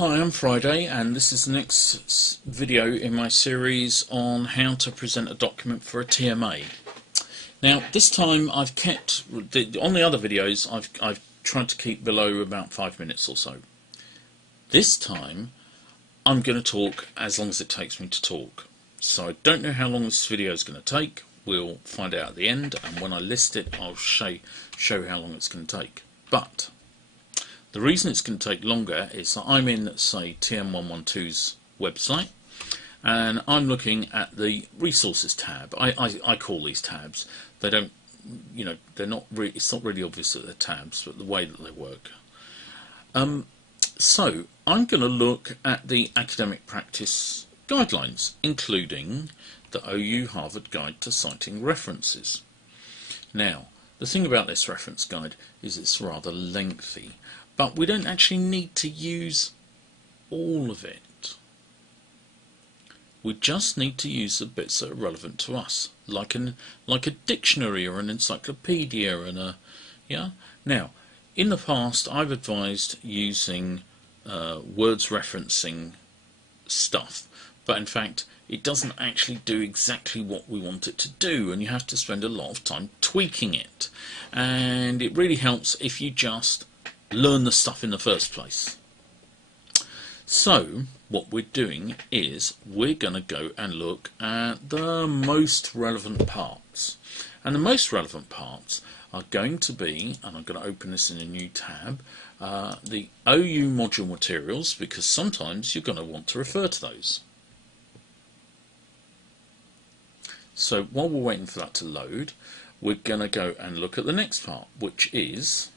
Hi, I'm Friday, and this is the next video in my series on how to present a document for a TMA. Now, this time I've kept, on the other videos, I've tried to keep below about 5 minutes or so. This time, I'm going to talk as long as it takes me to talk. So I don't know how long this video is going to take. We'll find out at the end, and when I list it, I'll show how long it's going to take. But the reason it's going to take longer is that I'm in, say, TM112's website, and I'm looking at the resources tab. I call these tabs. They don't, they're not. It's not really obvious that they're tabs, but the way that they work. So I'm going to look at the academic practice guidelines, including the OU Harvard Guide to Citing References. Now, the thing about this reference guide is it's rather lengthy, but we don't actually need to use all of it. We just need to use the bits that are relevant to us, like a dictionary or an encyclopedia and Now, in the past, I've advised using words referencing stuff, but in fact, it doesn't actually do exactly what we want it to do, and you have to spend a lot of time tweaking it. And it really helps if you just learn the stuff in the first place. So what we're doing is we're going to go and look at the most relevant parts, and the most relevant parts are going to be, and I'm going to open this in a new tab, the OU module materials, because sometimes you're going to want to refer to those. So while we're waiting for that to load, we're going to go and look at the next part, which is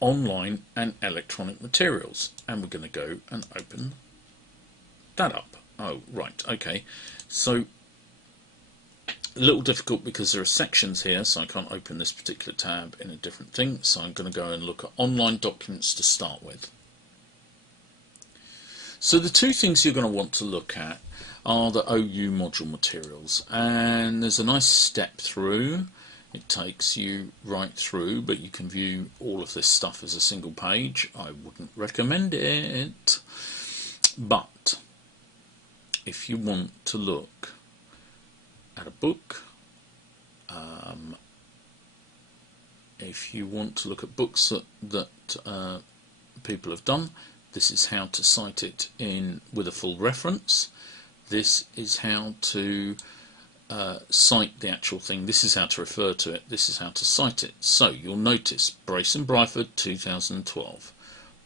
online and electronic materials, and we're going to go and open that up. Oh, right, okay. So a little difficult because there are sections here, so I can't open this particular tab in a different thing, so I'm going to go and look at online documents to start with. So the two things you're going to want to look at are the OU module materials, and there's a nice step through. It takes you right through, but you can view all of this stuff as a single page. I wouldn't recommend it, but if you want to look at a book, if you want to look at books that people have done, this is how to cite it in with a full reference. This is how to cite the actual thing. This is how to refer to it. This is how to cite it. So you'll notice Brace and Byford 2012,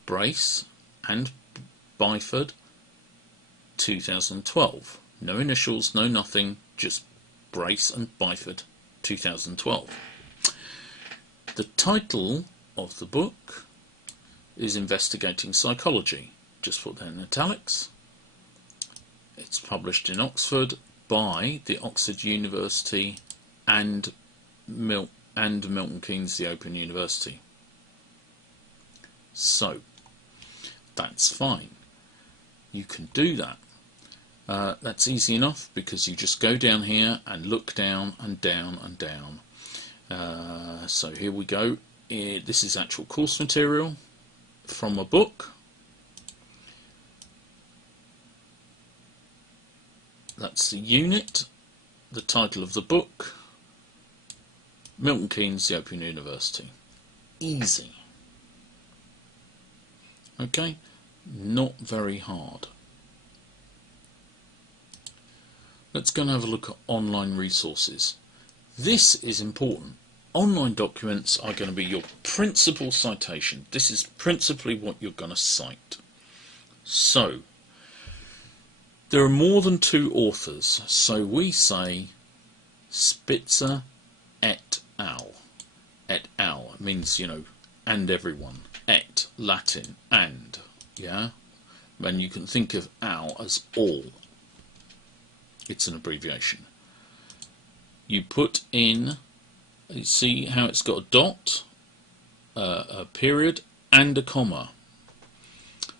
Brace and Byford 2012. No initials, no nothing, just Brace and Byford 2012. The title of the book is Investigating Psychology. Just put that in italics. It's published in Oxford by the Oxford University and Milton Keynes, the Open University. So that's fine. You can do that. That's easy enough because you just go down here and look down and down and down. So here we go. This is actual course material from a book. That's the unit, the title of the book, Milton Keynes, the Open University. Easy. Okay, not very hard. Let's go and have a look at online resources. This is important. Online documents are going to be your principal citation. This is principally what you're going to cite. So there are more than two authors, so we say Spitzer et al. Et al. It means, and everyone. Et, Latin, and, yeah? And you can think of al as all. It's an abbreviation. You put in, you see how it's got a dot, a period, and a comma.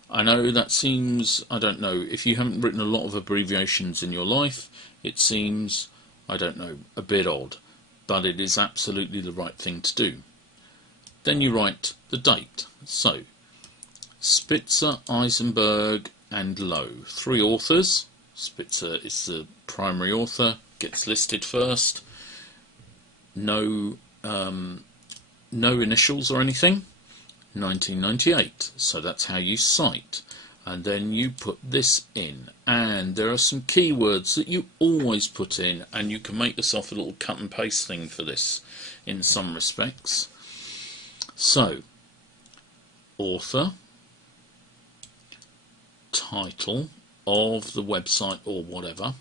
I know that seems, I don't know, if you haven't written a lot of abbreviations in your life, it seems, I don't know, a bit odd, but it is absolutely the right thing to do. Then you write the date. So Spitzer, Eisenberg and Lowe. 3 authors. Spitzer is the primary author, gets listed first. No initials or anything. 1998. So that's how you cite. And then you put this in, and there are some keywords that you always put in, and you can make yourself a little cut and paste thing for this in some respects. So, author, title of the website or whatever.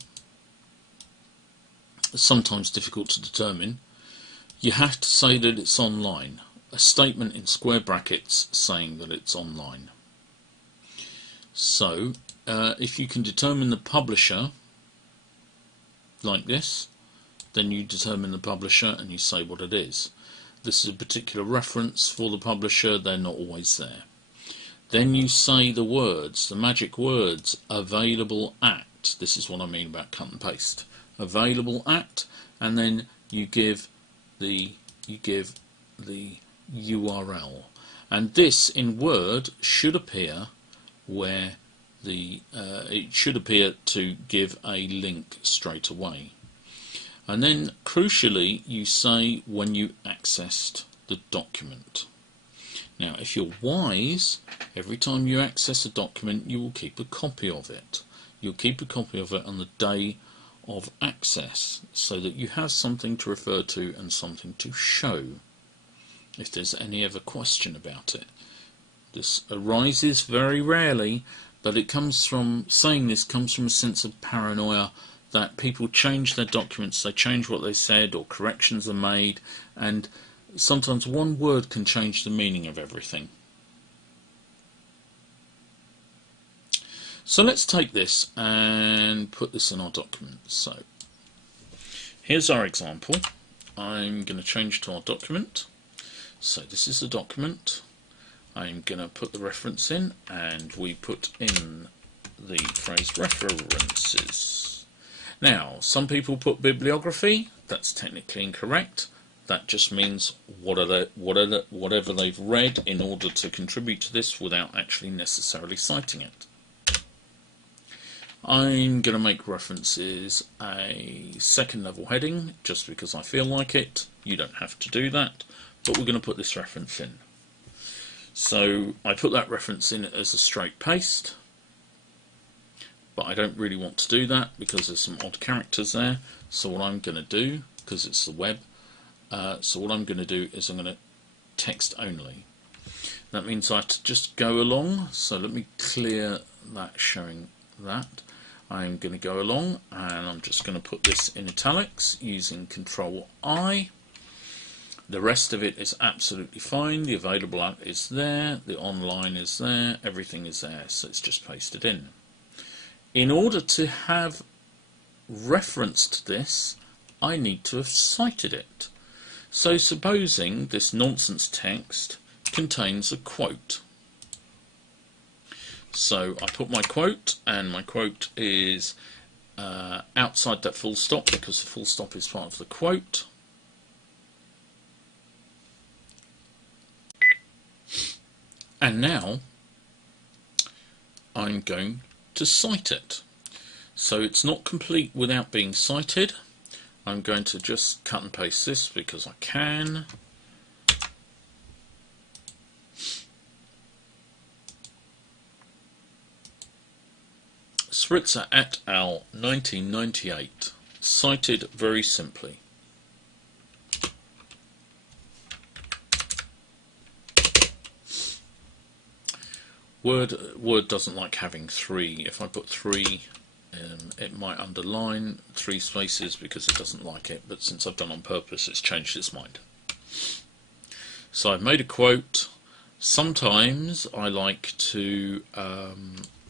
Sometimes difficult to determine. You have to say that it's online. A statement in square brackets saying that it's online. So, if you can determine the publisher, like this, then you determine the publisher and you say what it is. This is a particular reference for the publisher, they're not always there. Then you say the words, the magic words, available at. This is what I mean about cut and paste. Available at, and then you give the URL. And this in Word should appear where it should appear to give a link straight away. And then crucially you say when you accessed the document. Now if you're wise, every time you access a document you will keep a copy of it. You'll keep a copy of it on the day of access so that you have something to refer to and something to show if there's any other question about it. This arises very rarely, but it comes from, saying this comes from a sense of paranoia that people change their documents, they change what they said, or corrections are made, and sometimes one word can change the meaning of everything. So let's take this and put this in our document. So here's our example. I'm going to change to our document. So this is the document. I'm going to put the reference in, and we put in the phrase references. Now, some people put bibliography. That's technically incorrect. That just means whatever they've read in order to contribute to this without actually necessarily citing it. I'm going to make references a second level heading just because I feel like it. You don't have to do that, but we're going to put this reference in. So I put that reference in as a straight paste, but I don't really want to do that because there's some odd characters there. So what I'm going to do, because it's the web, so what I'm going to do is I'm going to text only. That means I have to just go along, so let me clear that showing that. I'm going to go along and I'm just going to put this in italics using Control I. The rest of it is absolutely fine. The available app is there, the online is there, everything is there, so it's just pasted in. In order to have referenced this, I need to have cited it. So supposing this nonsense text contains a quote. So I put my quote, and my quote is outside that full stop because the full stop is part of the quote. And now I'm going to cite it. So it's not complete without being cited. I'm going to just cut and paste this because I can. Spitzer et al. 1998. Cited very simply. Word doesn't like having 3. If I put 3, it might underline 3 spaces because it doesn't like it, but since I've done it on purpose, it's changed its mind. So I've made a quote. Sometimes I like to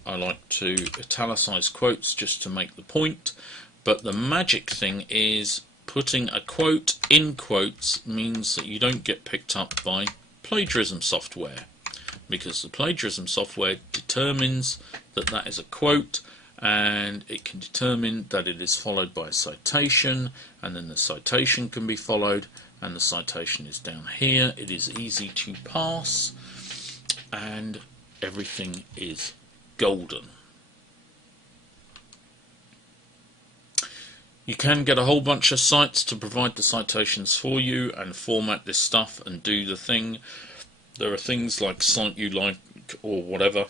italicize quotes just to make the point, but the magic thing is putting a quote in quotes means that you don't get picked up by plagiarism software, because the plagiarism software determines that that is a quote, and it can determine that it is followed by a citation, and then the citation can be followed, and the citation is down here. It is easy to pass, and everything is golden. You can get a whole bunch of sites to provide the citations for you and format this stuff and do the thing. There are things like Cite You Like or whatever.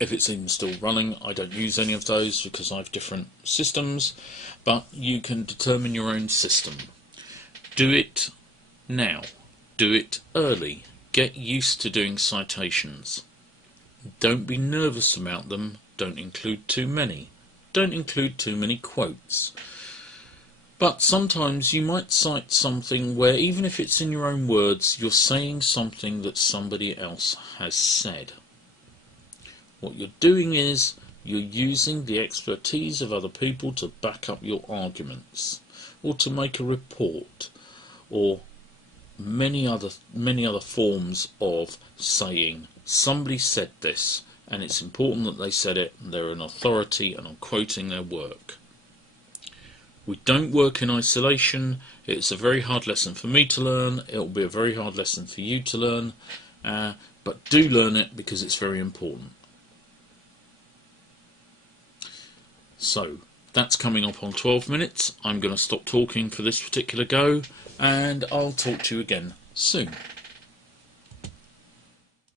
If it's even still running, I don't use any of those because I have different systems, but you can determine your own system. Do it now. Do it early. Get used to doing citations. Don't be nervous about them. Don't include too many. Don't include too many quotes. But sometimes you might cite something where even if it's in your own words, you're saying something that somebody else has said. What you're doing is you're using the expertise of other people to back up your arguments, or to make a report, or many other forms of saying somebody said this, and it's important that they said it, and they're an authority, and I'm quoting their work. We don't work in isolation. It's a very hard lesson for me to learn. It'll be a very hard lesson for you to learn, but do learn it because it's very important. So that's coming up on 12 minutes. I'm going to stop talking for this particular go, and I'll talk to you again soon.